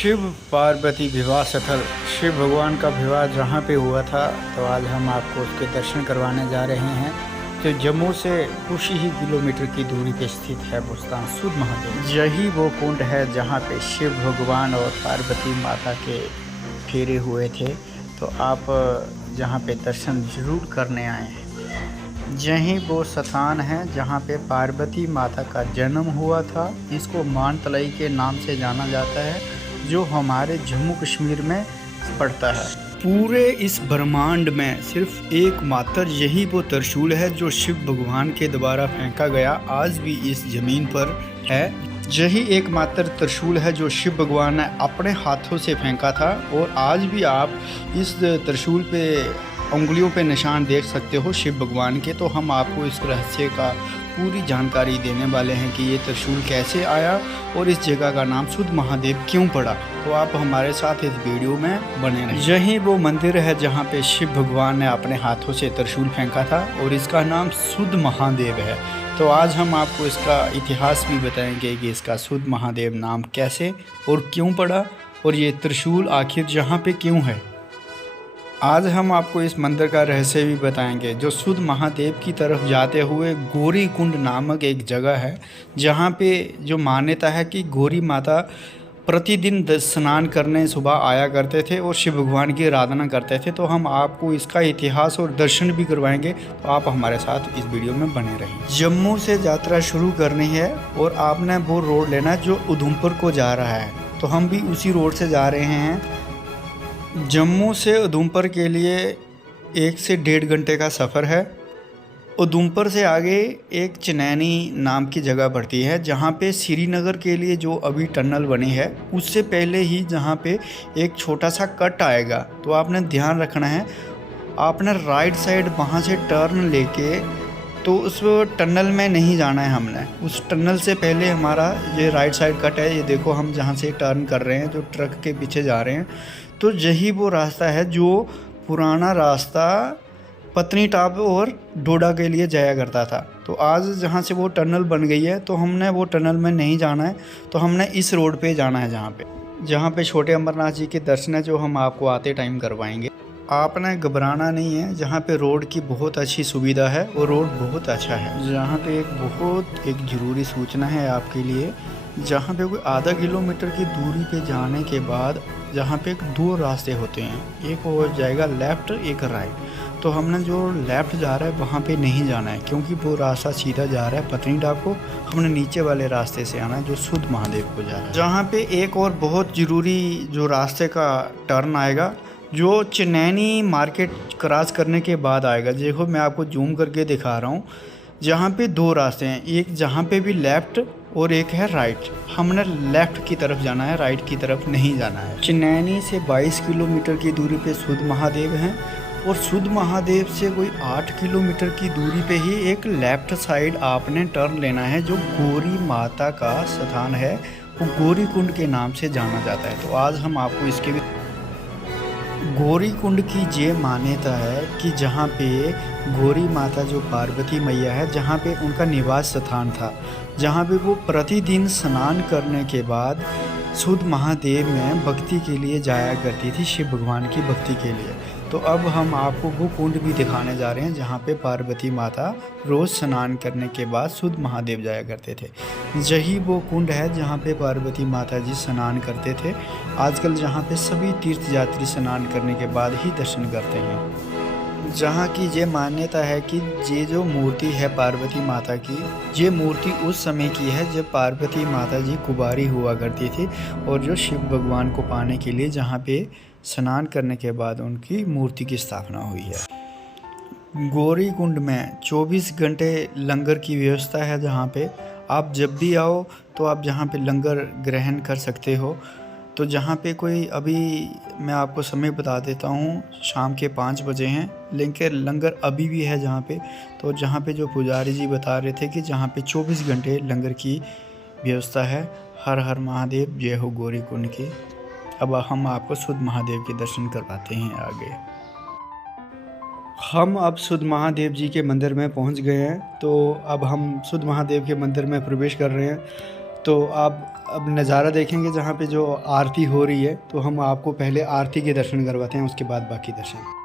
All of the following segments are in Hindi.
शिव पार्वती विवाह स्थल, शिव भगवान का विवाह जहाँ पे हुआ था, तो आज हम आपको उसके दर्शन करवाने जा रहे हैं। जो जम्मू से कुछ ही किलोमीटर की दूरी पे स्थित है बुस्तान सूद महादेव। यही वो कुंड है जहाँ पे शिव भगवान और पार्वती माता के फेरे हुए थे। तो आप जहाँ पे दर्शन जरूर करने आए हैं। यही वो स्थान है जहाँ पे पार्वती माता का जन्म हुआ था। इसको मानतलाई के नाम से जाना जाता है, जो हमारे जम्मू कश्मीर में पड़ता है। पूरे इस ब्रह्मांड में सिर्फ एकमात्र यही वो त्रिशूल है जो शिव भगवान के द्वारा फेंका गया, आज भी इस जमीन पर है। यही एकमात्र त्रिशूल है जो शिव भगवान ने अपने हाथों से फेंका था, और आज भी आप इस त्रिशूल पे उंगलियों पे निशान देख सकते हो शिव भगवान के। तो हम आपको इस रहस्य का पूरी जानकारी देने वाले हैं कि ये त्रिशूल कैसे आया और इस जगह का नाम सूद महादेव क्यों पड़ा। तो आप हमारे साथ इस वीडियो में बने रहें। यही वो मंदिर है जहाँ पे शिव भगवान ने अपने हाथों से त्रिशूल फेंका था, और इसका नाम सूद महादेव है। तो आज हम आपको इसका इतिहास भी बताएंगे कि इसका सूद महादेव नाम कैसे और क्यों पड़ा, और ये त्रिशूल आखिर यहाँ पे क्यों है। आज हम आपको इस मंदिर का रहस्य भी बताएंगे। जो सूद महादेव की तरफ जाते हुए गौरी कुंड नामक एक जगह है, जहाँ पे जो मान्यता है कि गौरी माता प्रतिदिन स्नान करने सुबह आया करते थे और शिव भगवान की आराधना करते थे। तो हम आपको इसका इतिहास और दर्शन भी करवाएंगे। तो आप हमारे साथ इस वीडियो में बने रहें। जम्मू से यात्रा शुरू करनी है और आपने वो रोड लेना है जो उधमपुर को जा रहा है। तो हम भी उसी रोड से जा रहे हैं। जम्मू से उधमपुर के लिए 1 से 1.5 घंटे का सफ़र है। उधमपुर से आगे एक चनैनी नाम की जगह पड़ती है, जहाँ पे श्रीनगर के लिए जो अभी टनल बनी है उससे पहले ही जहाँ पे एक छोटा सा कट आएगा। तो आपने ध्यान रखना है, आपने राइट साइड वहाँ से टर्न लेके तो उस टनल में नहीं जाना है। हमने उस टनल से पहले हमारा ये राइट साइड कट है। ये देखो हम जहाँ से टर्न कर रहे हैं, जो ट्रक के पीछे जा रहे हैं, तो यही वो रास्ता है जो पुराना रास्ता पत्नीटाप और डोडा के लिए जाया करता था। तो आज जहाँ से वो टनल बन गई है, तो हमने वो टनल में नहीं जाना है, तो हमने इस रोड पे जाना है, जहाँ पे छोटे अमरनाथ जी के दर्शन है, जो हम आपको आते टाइम करवाएंगे। आपने घबराना नहीं है, जहाँ पे रोड की बहुत अच्छी सुविधा है और रोड बहुत अच्छा है। जहाँ पे एक ज़रूरी सूचना है आपके लिए, जहाँ पे कोई आधा किलोमीटर की दूरी पे जाने के बाद जहाँ पे 2 रास्ते होते हैं, एक हो जाएगा लेफ़्ट, एक राइट। तो हमने जो लेफ़्ट जा रहा है वहाँ पे नहीं जाना है, क्योंकि वो रास्ता सीधा जा रहा है पत्नीटाप को। हमने नीचे वाले रास्ते से आना है जो सूद महादेव को जा रहा है। जहाँ पे एक और बहुत ज़रूरी जो रास्ते का टर्न आएगा, जो चनैनी मार्केट क्रॉस करने के बाद आएगा। देखो मैं आपको जूम करके दिखा रहा हूँ। जहाँ पे 2 रास्ते हैं, एक जहाँ पे भी लेफ़्ट और एक है राइट। हमने लेफ़्ट की तरफ जाना है, राइट की तरफ नहीं जाना है। चनैनी से 22 किलोमीटर की दूरी पे सूद महादेव हैं, और सूद महादेव से कोई 8 किलोमीटर की दूरी पे ही एक लेफ़्ट साइड आपने टर्न लेना है, जो गौरी माता का स्थान है। वो गौरी कुंड के नाम से जाना जाता है। तो आज हम आपको इसके भी गौरी कुंड की ये मान्यता है कि जहाँ पे गौरी माता जो पार्वती मैया है, जहाँ पे उनका निवास स्थान था, जहाँ पे वो प्रतिदिन स्नान करने के बाद सूद महादेव में भक्ति के लिए जाया करती थी, शिव भगवान की भक्ति के लिए। तो अब हम आपको वो कुंड भी दिखाने जा रहे हैं जहाँ पे पार्वती माता रोज़ स्नान करने के बाद सूद महादेव जाया करते थे। यही वो कुंड है जहाँ पे पार्वती माता जी स्नान करते थे। आजकल जहाँ पे सभी तीर्थ यात्री स्नान करने के बाद ही दर्शन करते हैं। जहाँ की ये मान्यता है कि ये जो मूर्ति है पार्वती माता की, ये मूर्ति उस समय की है जब पार्वती माता जी कुंवारी हुआ करती थी, और जो शिव भगवान को पाने के लिए जहाँ पे स्नान करने के बाद उनकी मूर्ति की स्थापना हुई है। गौरी कुंड में 24 घंटे लंगर की व्यवस्था है, जहाँ पे आप जब भी आओ तो आप जहाँ पे लंगर ग्रहण कर सकते हो। तो जहाँ पे कोई अभी मैं आपको समय बता देता हूँ, शाम के 5 बजे हैं, लेकिन लंगर अभी भी है जहाँ पे। तो जहाँ पे जो पुजारी जी बता रहे थे कि जहाँ पे 24 घंटे लंगर की व्यवस्था है। हर हर महादेव, जय हो गौरी कुंड की। अब हम आपको सूद महादेव के दर्शन करवाते हैं आगे। हम अब सूद महादेव जी के मंदिर में पहुंच गए हैं। तो अब हम सूद महादेव के मंदिर में प्रवेश कर रहे हैं। तो आप अब नज़ारा देखेंगे जहाँ पे जो आरती हो रही है, तो हम आपको पहले आरती के दर्शन करवाते हैं, उसके बाद बाकी दर्शन।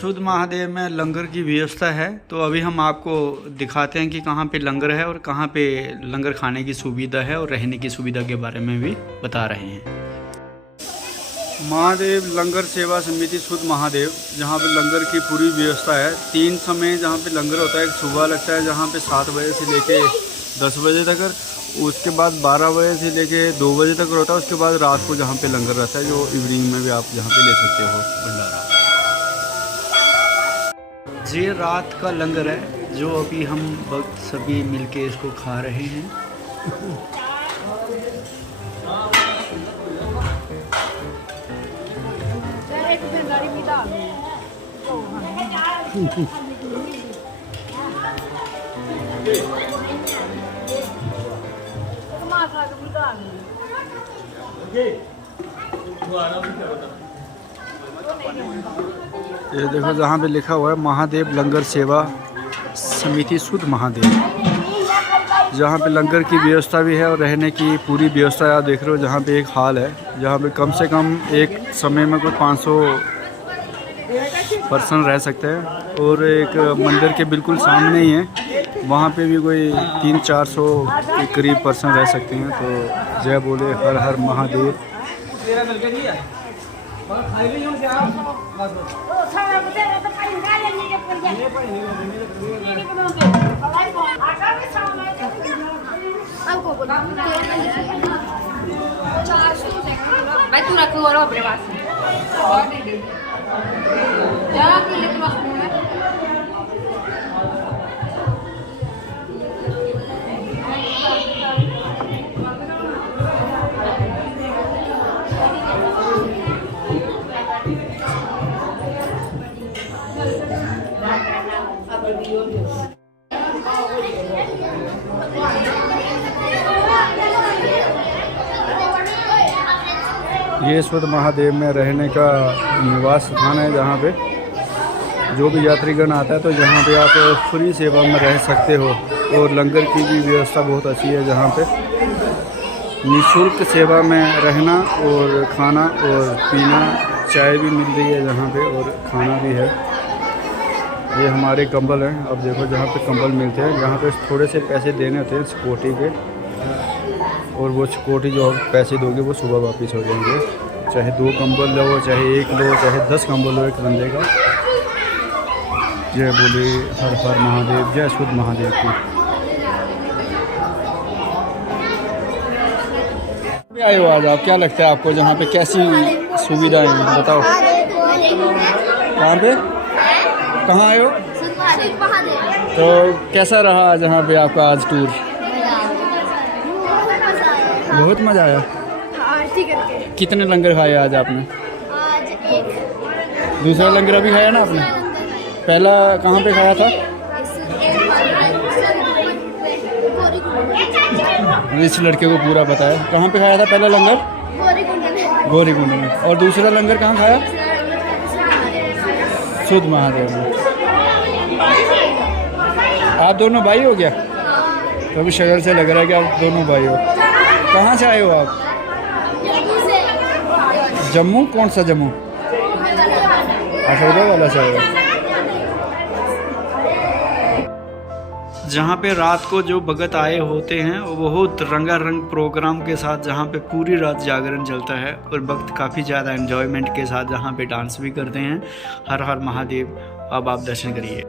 शुद्ध महादेव में लंगर की व्यवस्था है, तो अभी हम आपको दिखाते हैं कि कहाँ पे लंगर है और कहाँ पे लंगर खाने की सुविधा है और रहने की सुविधा के बारे में भी बता रहे हैं। महादेव लंगर सेवा समिति शुद्ध महादेव, जहाँ पे लंगर की पूरी व्यवस्था है। 3 समय जहाँ पे लंगर होता है, एक सुबह लगता है जहाँ पे 7 बजे से लेके 10 बजे तक, उसके बाद 12 बजे से लेके 2 बजे तक होता है, उसके बाद रात को जहाँ पे लंगर रहता है, जो इवनिंग में भी आप जहाँ पे ले सकते हो भंडारा। ये रात का लंगर है जो अभी हम भक्त सभी मिलके इसको खा रहे हैं। ये देखो जहाँ पे लिखा हुआ है महादेव लंगर सेवा समिति शुद्ध महादेव, जहाँ पे लंगर की व्यवस्था भी है और रहने की पूरी व्यवस्था आप देख रहे हो। जहाँ पे एक हॉल है जहाँ पे कम से कम एक समय में कोई 500 पर्सन रह सकते हैं, और एक मंदिर के बिल्कुल सामने ही है, वहाँ पे भी कोई 300-400 के करीब पर्सन रह सकते हैं। तो जय बोले हर हर Mahadev. Vai tu la tua roba, basta. ये शुद्ध महादेव में रहने का निवास स्थान है, जहाँ पे जो भी यात्रीगण आता है तो यहाँ पे आप फ्री सेवा में रह सकते हो। और लंगर की भी व्यवस्था बहुत अच्छी है, जहाँ पे निःशुल्क सेवा में रहना और खाना और पीना, चाय भी मिल रही है जहाँ पे और खाना भी है। ये हमारे कंबल हैं, अब देखो जहाँ पे कंबल मिलते हैं, जहाँ पे थोड़े से पैसे देने होते हैं सिक्योरिटी के, और वो सिक्योरिटी जो आप पैसे दोगे वो सुबह वापस हो जाएंगे। चाहे 2 कंबल लो, चाहे 1 लो, चाहे 10 कंबल लो एक बंदे का। जय बोले हर हर महादेव, जय शुद्ध महादेव की। आए हो आज आप, क्या लगता है आपको जहाँ पे कैसी सुविधाएं हैं बताओ? कहाँ पे, कहाँ आए हो? तो कैसा रहा आज यहाँ पे आपका आज टूर? बहुत मज़ा आया। आरती करके। कितने लंगर खाए आज आपने? आज 1। दूसरा लंगर अभी खाया ना आपने? पहला कहाँ पे खाया था? इस लड़के को पूरा पता है। कहाँ पे खाया था पहला लंगर? गौरीकुंड में। और दूसरा लंगर कहाँ खाया? शुद्ध महादेव में। आप दोनों भाई हो क्या? तो अभी शक्ल से लग रहा है कि आप दोनों भाई हो। कहाँ से आए हो आप? जम्मू। कौन सा जम्मू? अच्छा, वाला से आए हो। जहाँ पे रात को जो भगत आए होते हैं वो बहुत रंगारंग प्रोग्राम के साथ जहाँ पे पूरी रात जागरण चलता है और भक्त काफ़ी ज़्यादा एंजॉयमेंट के साथ जहाँ पे डांस भी करते हैं। हर हर महादेव। अब आप दर्शन करिए।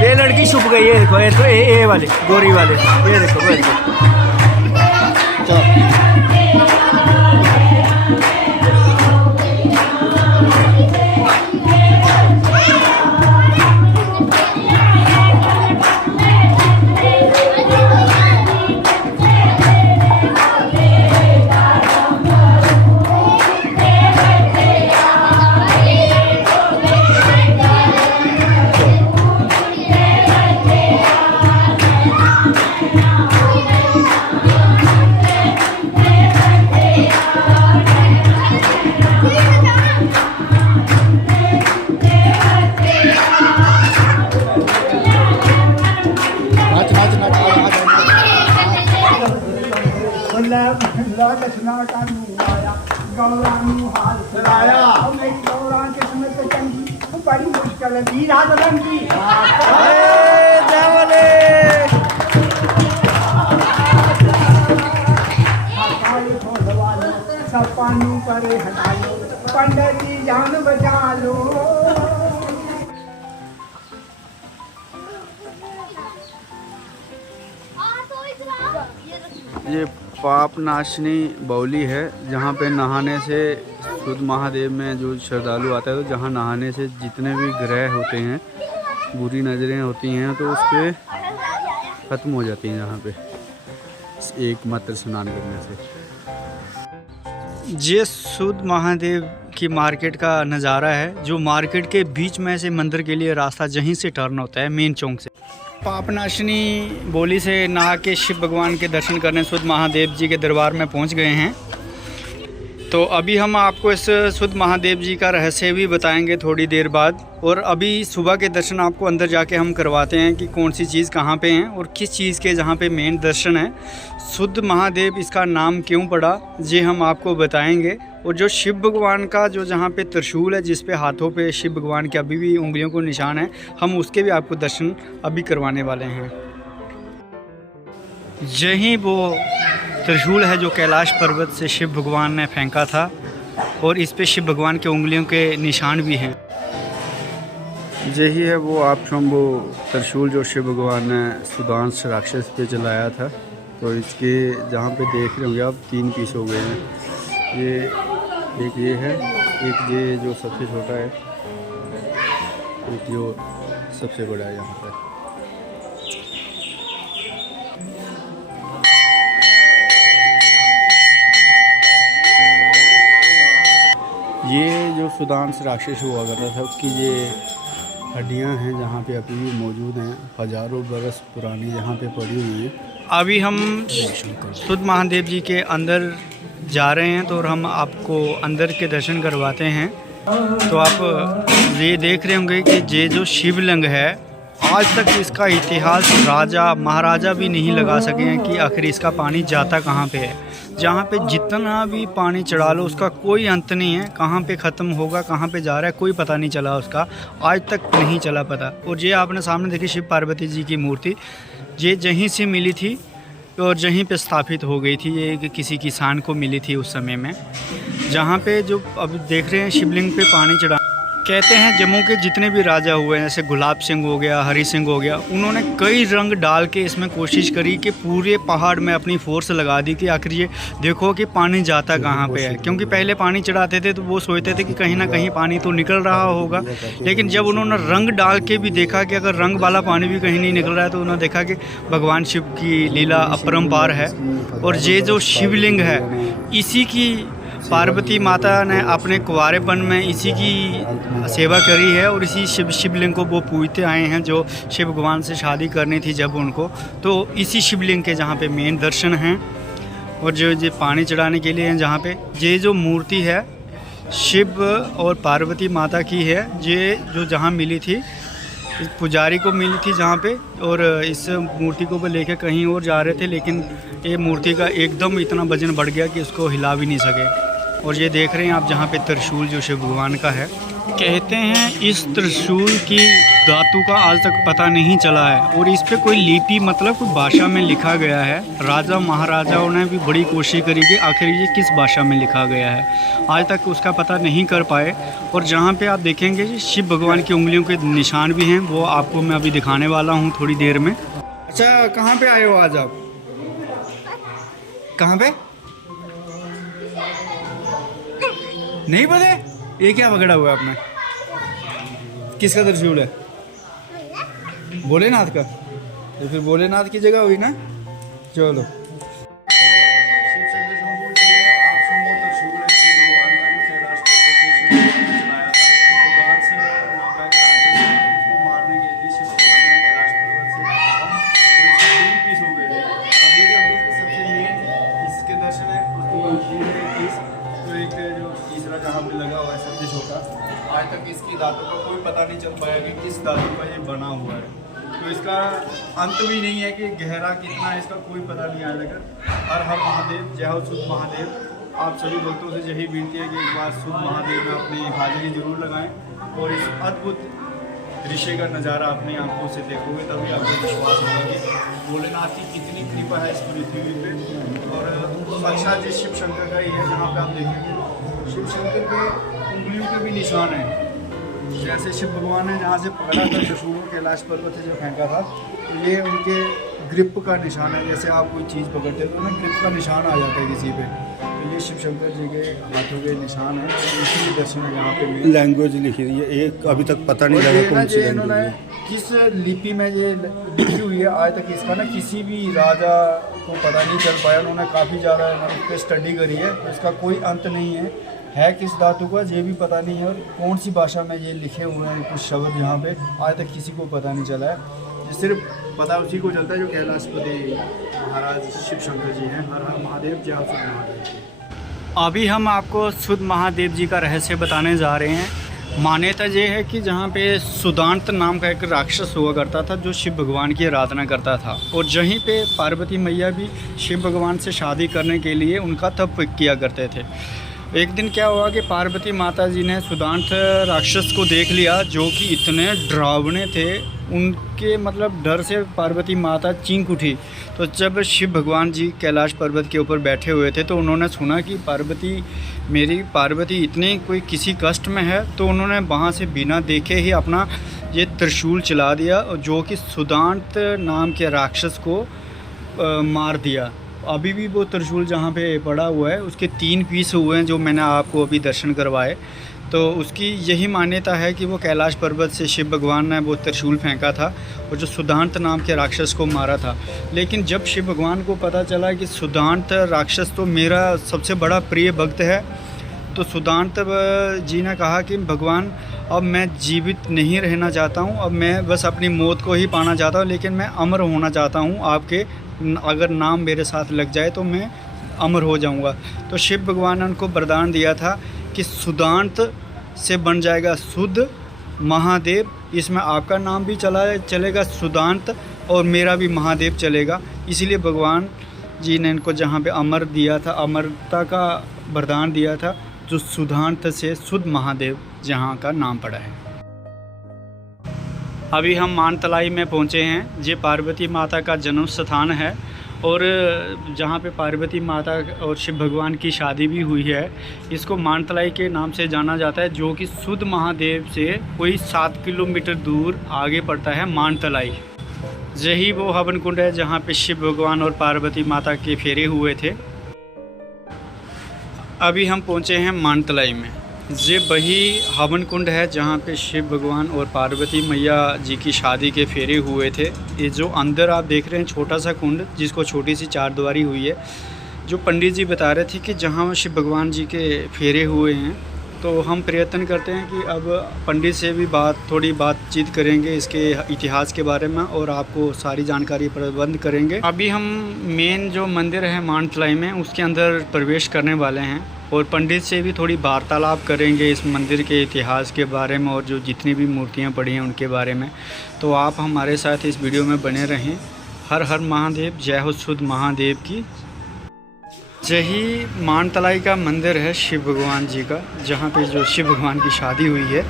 ये लड़की छुप गई है, देखो ये तो ए वाले गोरी वाले, ये देखो वो देखो। बड़ी मुश्किल है वीर आदम की। सब पानी परे हटा लो, पंडित जी जान बचा लो। ये पाप नाशनी बावली है, जहाँ पे नहाने से शुद्ध महादेव में जो श्रद्धालु आता है तो जहाँ नहाने से जितने भी ग्रह होते हैं, बुरी नज़रें होती हैं तो उस पर ख़त्म हो जाती हैं यहाँ पे एक मात्र स्नान करने से। ये शुद्ध महादेव की मार्केट का नज़ारा है, जो मार्केट के बीच में से मंदिर के लिए रास्ता जहीं से टर्न होता है मेन चौक से। पापनाशनी बोली से नहा के शिव भगवान के दर्शन करने शुद्ध महादेव जी के दरबार में पहुंच गए हैं। तो अभी हम आपको इस शुद्ध महादेव जी का रहस्य भी बताएंगे थोड़ी देर बाद। और अभी सुबह के दर्शन आपको अंदर जाके हम करवाते हैं कि कौन सी चीज़ कहाँ पे हैं और किस चीज़ के जहाँ पे मेन दर्शन है। शुद्ध महादेव इसका नाम क्यों पड़ा ये हम आपको बताएंगे। और जो शिव भगवान का जो जहाँ पे त्रिशूल है, जिस पे हाथों पे शिव भगवान के अभी भी उंगलियों को निशान है, हम उसके भी आपको दर्शन अभी करवाने वाले हैं। यही वो त्रिशूल है जो कैलाश पर्वत से शिव भगवान ने फेंका था और इस पे शिव भगवान के उंगलियों के निशान भी हैं। यही है वो आप शंभु त्रिशूल जो शिव भगवान ने सुदांश राक्षस पे चलाया था। तो इसके जहाँ पे देख रहे होंगे आप 3 पीस हो गए हैं। ये है, एक ये जो सबसे छोटा है, एक जो सबसे बड़ा है यहाँ पर। ये जो सुदांश राक्षस हुआ करता था उसकी ये हड्डियां हैं जहाँ पे अभी भी मौजूद हैं, हज़ारों बरस पुरानी यहाँ पे पड़ी हुई हैं। अभी हम शुद्ध महादेव जी के अंदर जा रहे हैं, तो और हम आपको अंदर के दर्शन करवाते हैं। तो आप ये देख रहे होंगे कि ये जो शिवलिंग है, आज तक इसका इतिहास राजा महाराजा भी नहीं लगा सके हैं कि आखिर इसका पानी जाता कहाँ पे है। जहाँ पे जितना भी पानी चढ़ा लो उसका कोई अंत नहीं है, कहाँ पे ख़त्म होगा, कहाँ पे जा रहा है, कोई पता नहीं चला उसका, आज तक नहीं चला पता। और ये आपने सामने देखी शिव पार्वती जी की मूर्ति, ये जहीं से मिली थी और जहीं पे स्थापित हो गई थी। ये किसी किसान को मिली थी उस समय में। जहाँ पे जो अब देख रहे हैं शिवलिंग पे पानी चढ़ा, कहते हैं जम्मू के जितने भी राजा हुए हैं, जैसे गुलाब सिंह हो गया, हरी सिंह हो गया, उन्होंने कई रंग डाल के इसमें कोशिश करी कि पूरे पहाड़ में अपनी फोर्स लगा दी कि आखिर ये देखो कि पानी जाता कहाँ पे है। क्योंकि पहले पानी चढ़ाते थे तो वो सोचते थे कि कहीं ना कहीं पानी तो निकल रहा होगा, लेकिन जब उन्होंने रंग डाल के भी देखा कि अगर रंग वाला पानी भी कहीं नहीं निकल रहा है, तो उन्होंने देखा कि भगवान शिव की लीला अपरंपार है। और ये जो शिवलिंग है, इसी की पार्वती माता ने अपने कुंवारेपन में इसी की सेवा करी है और इसी शिवलिंग को वो पूजते आए हैं। जो शिव भगवान से शादी करनी थी जब उनको, तो इसी शिवलिंग के जहाँ पे मेन दर्शन हैं। और जो ये पानी चढ़ाने के लिए हैं, जहाँ पे ये जो मूर्ति है शिव और पार्वती माता की है, ये जो जहाँ मिली थी इस पुजारी को मिली थी जहाँ पे, और इस मूर्ति को वो लेके कहीं और जा रहे थे, लेकिन ये मूर्ति का एकदम इतना वजन बढ़ गया कि उसको हिला भी नहीं सके। और ये देख रहे हैं आप जहाँ पे त्रिशूल जो शिव भगवान का है, कहते हैं इस त्रिशूल की धातु का आज तक पता नहीं चला है और इस पे कोई लिपि मतलब कोई भाषा में लिखा गया है। राजा महाराजाओं ने भी बड़ी कोशिश करी कि आखिर ये किस भाषा में लिखा गया है, आज तक उसका पता नहीं कर पाए। और जहाँ पे आप देखेंगे शिव भगवान की उंगलियों के निशान भी हैं, वो आपको मैं अभी दिखाने वाला हूँ थोड़ी देर में। अच्छा, कहाँ पे आए हो आज आप? कहाँ पे नहीं पता? ये क्या पकड़ा हुआ है आपने? किसका त्रिशूल है? भोलेनाथ का? तो फिर भोलेनाथ की जगह हुई ना। चलो, जहाँ पे लगा हुआ है सबसे छोटा, आज तक इसकी धातु का कोई पता नहीं चल पाया कि किस धातु का ये बना हुआ है। तो इसका अंत भी नहीं है कि गहरा कितना है, इसका कोई पता नहीं आज तक। हर हर महादेव, जय हो शुद्ध महादेव। आप सभी भक्तों से यही विनती है कि एक बार शुद्ध महादेव में अपनी हाजिरी जरूर लगाएं और इस अद्भुत दृश्य का नज़ारा अपनी आंखों से देखोगे तभी आपको विश्वास होगा कि भोलेनाथ की कितनी कृपा है इस पृथ्वी पे। और साक्षात जी शिव शंकर का ही है। जहाँ पे आप देखेंगे शिव शंकर के उंगलियों के भी निशान हैं। जैसे शिव भगवान ने जहाँ से पकड़ा था त्रिशूल कैलाश पर्वत से जो फेंका था, तो ये उनके ग्रिप का निशान है। जैसे आप कोई चीज़ पकड़ते हो तो ना ग्रिप का निशान आ जाता है किसी पे, तो ये शिव शंकर जी के हाथों के निशान है। इसी के दर्शन है यहाँ पे। लैंग्वेज लिखी हुई है, एक अभी तक पता नहीं लगा कौन सी लैंग्वेज है, किस लिपि में ये लिखी हुई है। आज तक इसका ना किसी भी राजा को पता नहीं चल पाया। उन्होंने काफ़ी ज़्यादा इस पर स्टडी करी है, तो इसका कोई अंत नहीं है किस धातु का ये भी पता नहीं है, और कौन सी भाषा में ये लिखे हुए हैं कुछ शब्द यहाँ पे आज तक किसी को पता नहीं चला है। ये सिर्फ पता उसी को चलता है जो कैलाशपति महाराज शिव शंकर जी हैं। हर हर महादेव, जय शुद्ध महादेव। अभी हम आपको शुद्ध महादेव जी का रहस्य बताने जा रहे हैं। मान्यता ये है कि जहाँ पे सुदांत नाम का एक राक्षस हुआ करता था जो शिव भगवान की आराधना करता था, और यहीं पे पार्वती मैया भी शिव भगवान से शादी करने के लिए उनका तप किया करते थे। एक दिन क्या हुआ कि पार्वती माता जी ने सुदांत राक्षस को देख लिया, जो कि इतने डरावने थे। उनके मतलब डर से पार्वती माता चीख उठी। तो जब शिव भगवान जी कैलाश पर्वत के ऊपर बैठे हुए थे तो उन्होंने सुना कि मेरी पार्वती इतनी कोई किसी कष्ट में है, तो उन्होंने वहाँ से बिना देखे ही अपना ये त्रिशूल चला दिया, जो कि सुदांत नाम के राक्षस को मार दिया। अभी भी वो त्रिशूल जहाँ पे पड़ा हुआ है उसके 3 पीस हुए हैं, जो मैंने आपको अभी दर्शन करवाए। तो उसकी यही मान्यता है कि वो कैलाश पर्वत से शिव भगवान ने वो त्रिशूल फेंका था और जो सुदांत नाम के राक्षस को मारा था। लेकिन जब शिव भगवान को पता चला कि सुदांत राक्षस तो मेरा सबसे बड़ा प्रिय भक्त है, तो सुदांत जी ने कहा कि भगवान अब मैं जीवित नहीं रहना चाहता हूँ, अब मैं बस अपनी मौत को ही पाना चाहता हूँ, लेकिन मैं अमर होना चाहता हूँ। आपके अगर नाम मेरे साथ लग जाए तो मैं अमर हो जाऊँगा। तो शिव भगवान ने उनको वरदान दिया था कि सुदांत से बन जाएगा शुद्ध महादेव, इसमें आपका नाम भी चलेगा सुदांत और मेरा भी महादेव चलेगा। इसीलिए भगवान जी ने इनको जहाँ पे अमर दिया था, अमरता का वरदान दिया था, जो सुदांत से शुद्ध महादेव जहाँ का नाम पड़ा है। अभी हम मानतलाई में पहुँचे हैं। ये पार्वती माता का जन्म स्थान है और जहाँ पे पार्वती माता और शिव भगवान की शादी भी हुई है। इसको मानतलाई के नाम से जाना जाता है, जो कि शुद्ध महादेव से कोई 7 किलोमीटर दूर आगे पड़ता है मानतलाई। यही वो हवन कुंड है जहाँ पे शिव भगवान और पार्वती माता के फेरे हुए थे। अभी हम पहुँचे हैं मानतलाई में। ये वही हवन कुंड है जहाँ पे शिव भगवान और पार्वती मैया जी की शादी के फेरे हुए थे। ये जो अंदर आप देख रहे हैं छोटा सा कुंड, जिसको छोटी सी 4 द्वारी हुई है, जो पंडित जी बता रहे थे कि जहाँ शिव भगवान जी के फेरे हुए हैं। तो हम प्रयत्न करते हैं कि अब पंडित से भी थोड़ी बातचीत करेंगे इसके इतिहास के बारे में और आपको सारी जानकारी प्रबंध करेंगे। अभी हम मेन जो मंदिर है मानतलाई में उसके अंदर प्रवेश करने वाले हैं और पंडित से भी थोड़ी वार्तालाप करेंगे इस मंदिर के इतिहास के बारे में और जो जितनी भी मूर्तियां पड़ी हैं उनके बारे में। तो आप हमारे साथ इस वीडियो में बने रहें। हर हर महादेव, जय हो शुद्ध महादेव की। यही मानतलाई का मंदिर है शिव भगवान जी का, जहाँ पे जो शिव भगवान की शादी हुई है।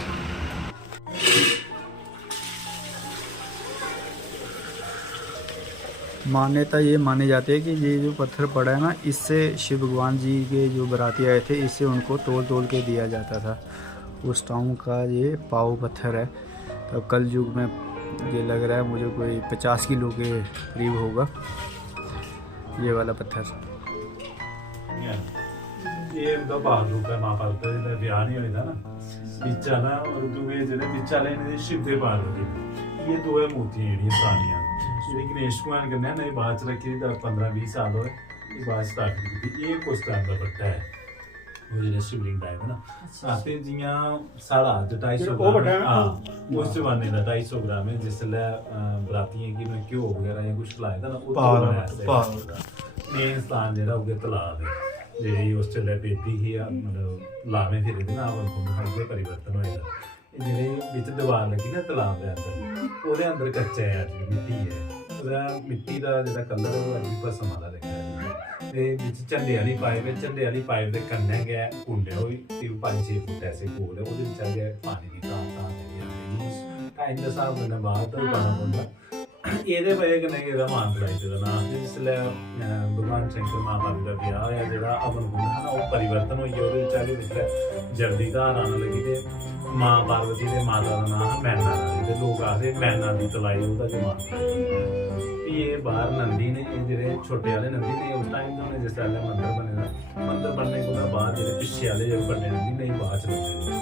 मान्यता ये मानी जाती है कि ये जो पत्थर पड़ा है ना, इससे शिव भगवान जी के जो बाराती आए थे, इससे उनको तोड़ के दिया जाता था। उस टाइम का ये पाव पत्थर है। तब कल युग में ये लग रहा है मुझे कोई 50 किलो के करीब होगा ये वाला पत्थर। ये उनका भाग रूप है माँ पार्वती का विआह नहीं होता ना बिचा ना, और दूए जेडे बिचा लेने शिव ते पार्वती। ये दो मूर्तियां जेहड़ियां पुरानियां जेहड़ी गणेश भगवान कन्नै नहीं बाद च रखी दी 15-20 साल होए, ये बाद स्टार्ट की। ये कुछ टाइम दा बट्टा है वो जेहड़ा शिवलिंग टाइप है ना। आते जियां साढ़ा 250 ग्राम, हां उस जमाने दा 250 ग्राम है। जिसले बरातियां की मैं घ्यो वगैरह या कुछ खलाया था ना, वो मेन स्थान जेहड़ा उगे तलाब है जेहड़ी उस चले बेदी ही मतलब लावे फिर ना हल्के परिवर्तन होएगा। जेहड़े बिच दीवार लगी ना तलाब के अंदर, ओदे अंदर कच्चा है, अज मिट्टी है। ओदा मिट्टी दा जेहड़ा कलर है वो अभी भस्म वाला रखा है। ते बिच झंडे वाली पाइप है, झंडे वाली पाइप दे कन्ने गै कुंड है, वो 5-6 फुट ऐसे गोल है। ओदे विच गै पानी दी तां टाइम दा स्हाब कन्नै बाहर तो पाना पौंदा। ਇਹਦੇ ਵਜ੍ਹਾ ਕਨੇ ਇਹਦਾ ਮਾਨਤलाई ਦਾ ਨਾਮ ਜਿਸਲੇ ਭਗਵਾਨ ਸ਼ੰਕਰ ਮਾਤਾ ਦਾ ਵਿਆਹ ਹੋਇਆ, ਜਿਹੜਾ ਅਵਨ ਕੁੰਡ ਹੈ ਨਾ, ਉਹ ਪਰਿਵਰਤਨ ਹੋਈ। ਉਹਦੇ ਵਿਚਾਲੇ ਵਿੱਚ ਜਲਦੀ ਧਾਰ ਆਉਣ ਲੱਗੀ ਤੇ ਮਾਂ ਪਾਰਵਤੀ ਦੇ ਮਾਤਾ ਦਾ ਨਾਮ ਮੈਨਾ ਰਾਣੀ, ਤੇ ਲੋਕ ਆਖਦੇ ਮੈਨਾ ਦੀ ਤਲਾਈ ਉਹਦਾ ਜਮਾਨ। ਵੀ ਇਹ ਬਾਹਰ ਨੰਦੀ ਨੇ, ਇਹ ਜਿਹੜੇ ਛੋਟੇ ਵਾਲੇ ਨੰਦੀ ਨੇ ਉਸ ਟਾਈਮ ਤੋਂ ਜਿਸ ਤਰ੍ਹਾਂ ਮੰਦਰ ਬਣੇ ਦਾ, ਮੰਦਰ ਬਣਨੇ ਤੋਂ ਬਾਅਦ ਜਿਹੜੇ ਪਿੱਛੇ ਵਾਲੇ ਜਿਹੜੇ ਵੱਡੇ ਨੰਦੀ ਨਹੀਂ ਬਾਅਦ ਚ ਲੱਗਦੇ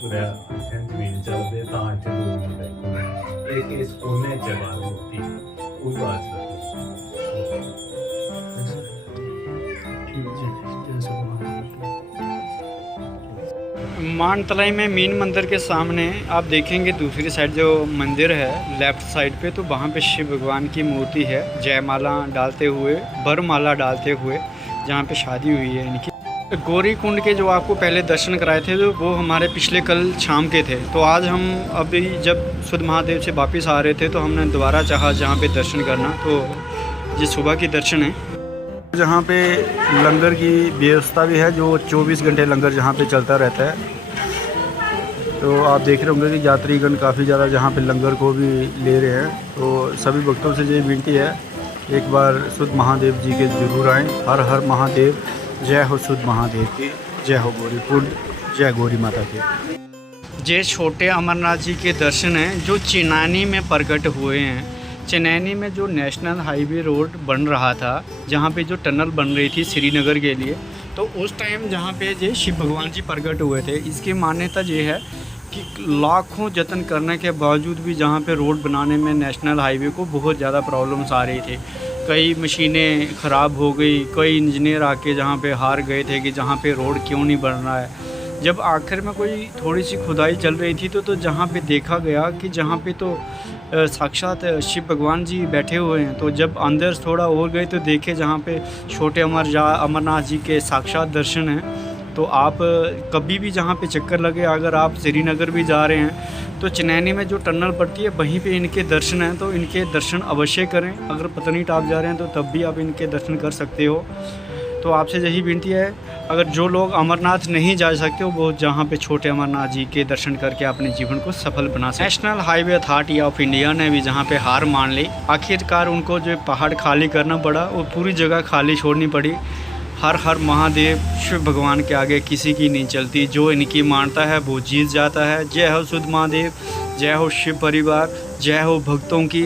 ਪੂਰਾ ਜ਼ਮੀਨ ਚੱਲਦੇ ਤਾਂ ਇੱਥੇ ਲੋਕ ਹੁੰਦੇ। एक इस कोने जवान होती कोई बात मानतलाई में मेन मंदिर के सामने आप देखेंगे दूसरी साइड जो मंदिर है लेफ्ट साइड पे, तो वहाँ पे शिव भगवान की मूर्ति है जयमाला डालते हुए, वरमाला डालते हुए, जहाँ पे शादी हुई है इनकी। गौरी कुंड के जो आपको पहले दर्शन कराए थे तो वो हमारे पिछले कल शाम के थे। तो आज हम अभी जब शुद्ध महादेव से वापस आ रहे थे तो हमने दोबारा चाहा जहाँ पे दर्शन करना, तो ये सुबह की दर्शन है। जहाँ पे लंगर की व्यवस्था भी है, जो 24 घंटे लंगर जहाँ पे चलता रहता है। तो आप देख रहे होंगे कि यात्रीगण काफ़ी ज़्यादा जहाँ पे लंगर को भी ले रहे हैं। तो सभी भक्तों से यही विनती है, एक बार शुद्ध महादेव जी के जरूर आएँ। हर हर महादेव, जय हो शुद्ध महादेव की, जय हो गौरीकुंड, जय गौरी माता की। ये छोटे अमरनाथ जी के दर्शन हैं जो चिनानी में प्रकट हुए हैं। चिनैनी में जो नेशनल हाईवे रोड बन रहा था, जहाँ पे जो टनल बन रही थी श्रीनगर के लिए, तो उस टाइम जहाँ पे ये शिव भगवान जी प्रकट हुए थे। इसकी मान्यता ये है कि लाखों जतन करने के बावजूद भी जहाँ पे रोड बनाने में नेशनल हाईवे को बहुत ज़्यादा प्रॉब्लम्स आ रही थी। कई मशीनें ख़राब हो गई, कई इंजीनियर आके जहाँ पे हार गए थे कि जहाँ पे रोड क्यों नहीं बन रहा है। जब आखिर में कोई थोड़ी सी खुदाई चल रही थी तो जहाँ पे देखा गया कि जहाँ पे तो साक्षात शिव भगवान जी बैठे हुए हैं। तो जब अंदर थोड़ा और गए तो देखे जहाँ पे छोटे अमरनाथ जी के साक्षात दर्शन हैं। तो आप कभी भी जहाँ पे चक्कर लगे, अगर आप श्रीनगर भी जा रहे हैं तो चिनैनी में जो टनल पड़ती है वहीं पे इनके दर्शन हैं, तो इनके दर्शन अवश्य करें। अगर पत्नीटॉप जा रहे हैं तो तब भी आप इनके दर्शन कर सकते हो। तो आपसे यही विनती है, अगर जो लोग अमरनाथ नहीं जा सकते हो वो जहाँ पे छोटे अमरनाथ जी के दर्शन करके अपने जीवन को सफल बना सकते। National highway authority of India ने भी जहाँ पे हार मान ली, आखिरकार उनको जो पहाड़ खाली करना पड़ा, वो पूरी जगह खाली छोड़नी पड़ी। हर हर महादेव, शिव भगवान के आगे किसी की नहीं चलती। जो इनकी मानता है वो जीत जाता है। जय हो शुद्ध महादेव, जय हो शिव परिवार, जय हो भक्तों की।